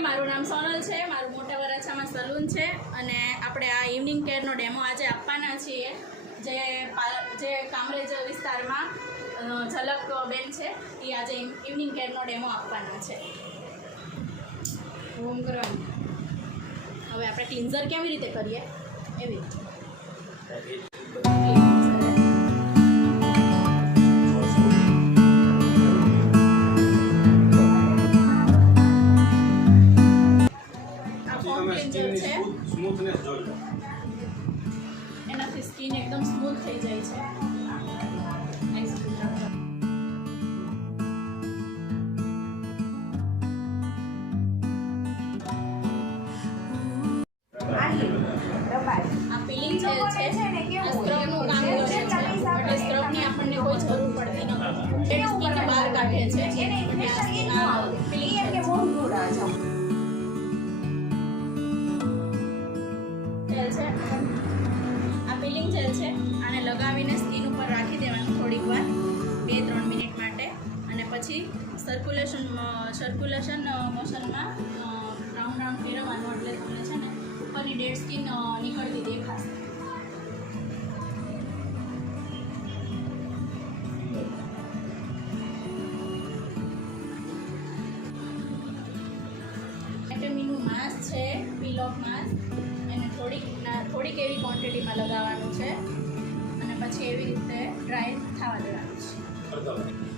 મારું નામ સોનલ છે, મારું મોટા વરાછામાં સલૂન છે અને આપણે આ ઇવનિંગ કેરનો ડેમો આજે આપવાના છીએ જે કામરેજ વિસ્તારમાં ઝલક બેન છે એ આજે ઇવનિંગ કેરનો ડેમો આપવાના છે. હોમ ગ્રાઉન્ડ હવે આપણે ક્લિન્ઝર કેવી રીતે કરીએ એવી એનાથી સ્કિન એકદમ સ્મૂથ થઈ જાય છે. આ પીલિંગ જેલ છે, આ સ્ક્રબનું કામ કરે છે એટલે સ્ક્રબની આપણને કોઈ જરૂર પડતી નથી. સ્કિન બહાર કાઢે છે આ પીલિંગ જેલ છે. આને લગાવીને સ્કિન ઉપર રાખી દેવાનું થોડીક વાર 2-3 મિનિટ માટે અને પછી સર્ક્યુલેશન મોશનમાં રાઉન્ડ ફેરવવાનું એટલે તમને છે ને ઉપરની ડેડ સ્કિન નીકળતી દેખાશે. વિટામિનનું માસ્ક છે, પીલ ઓફ માસ્ક, એને થોડીક એવી ક્વોન્ટિટીમાં લગાવવાનું છે અને પછી એવી રીતે ડ્રાય થવા દેવાનું છે.